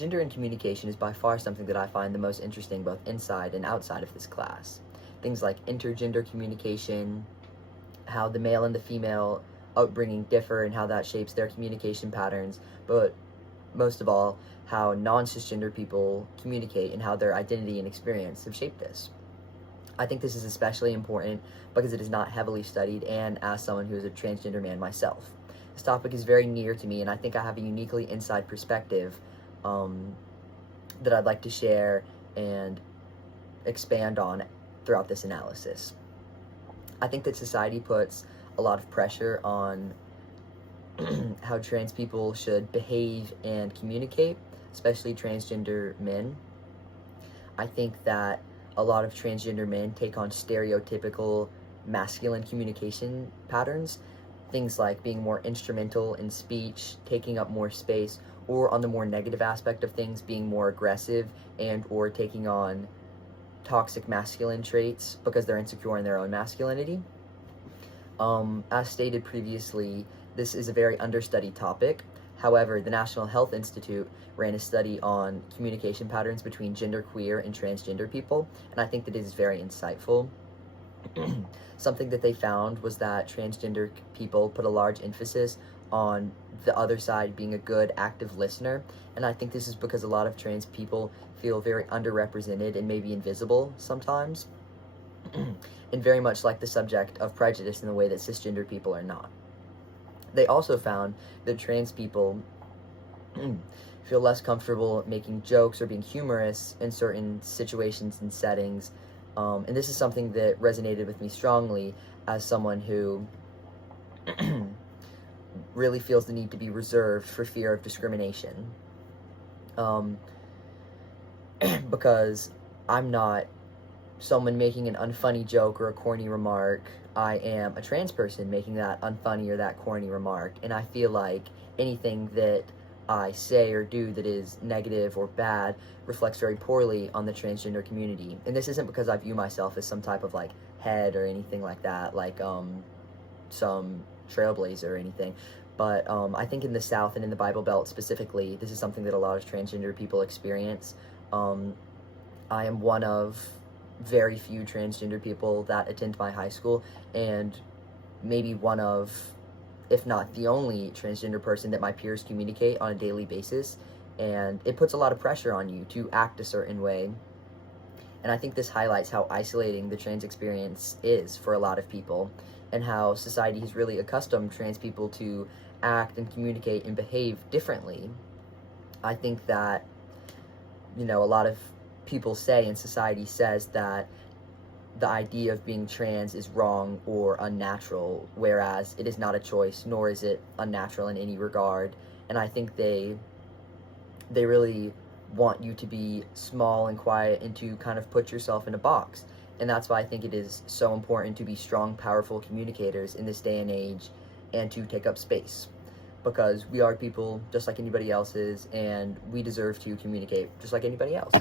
Gender and communication is by far something that I find the most interesting both inside and outside of this class. Things like intergender communication, how the male and the female upbringing differ and how that shapes their communication patterns, but most of all, how non-cisgender people communicate and how their identity and experience have shaped this. I think this is especially important because it is not heavily studied, and as someone who is a transgender man myself, this topic is very near to me, and I think I have a uniquely inside perspective that I'd like to share and expand on throughout this analysis. I think that society puts a lot of pressure on how trans people should behave and communicate, especially transgender men. I think that a lot of transgender men take on stereotypical masculine communication patterns, things like being more instrumental in speech, taking up more space, or on the more negative aspect of things, being more aggressive and or taking on toxic masculine traits because they're insecure in their own masculinity. As stated previously, this is a very understudied topic. However, the National Health Institute ran a study on communication patterns between genderqueer and transgender people, and I think that it is very insightful. Something that they found was that transgender people put a large emphasis on the other side being a good, active listener, and I think this is because a lot of trans people feel very underrepresented and maybe invisible sometimes, and very much like the subject of prejudice in the way that cisgender people are not. They also found that trans people feel less comfortable making jokes or being humorous in certain situations and settings, and this is something that resonated with me strongly as someone who really feels the need to be reserved for fear of discrimination, because I'm not someone making an unfunny joke or a corny remark. I am a trans person making that unfunny or that corny remark, and I feel like anything that I say or do that is negative or bad reflects very poorly on the transgender community. And this isn't because I view myself as some type of like head or anything like that, like some trailblazer or anything, but I think in the South and in the Bible Belt specifically, this is something that a lot of transgender people experience. I am one of very few transgender people that attend my high school, and maybe one of, if not the only, transgender person that my peers communicate on a daily basis, and it puts a lot of pressure on you to act a certain way. And I think this highlights how isolating the trans experience is for a lot of people, and how society has really accustomed trans people to act and communicate and behave differently. I think that, a lot of people say, and society says, that the idea of being trans is wrong or unnatural, whereas it is not a choice, nor is it unnatural in any regard. And I think they really want you to be small and quiet and to kind of put yourself in a box. And that's why I think it is so important to be strong, powerful communicators in this day and age, and to take up space, because we are people just like anybody else is, and we deserve to communicate just like anybody else.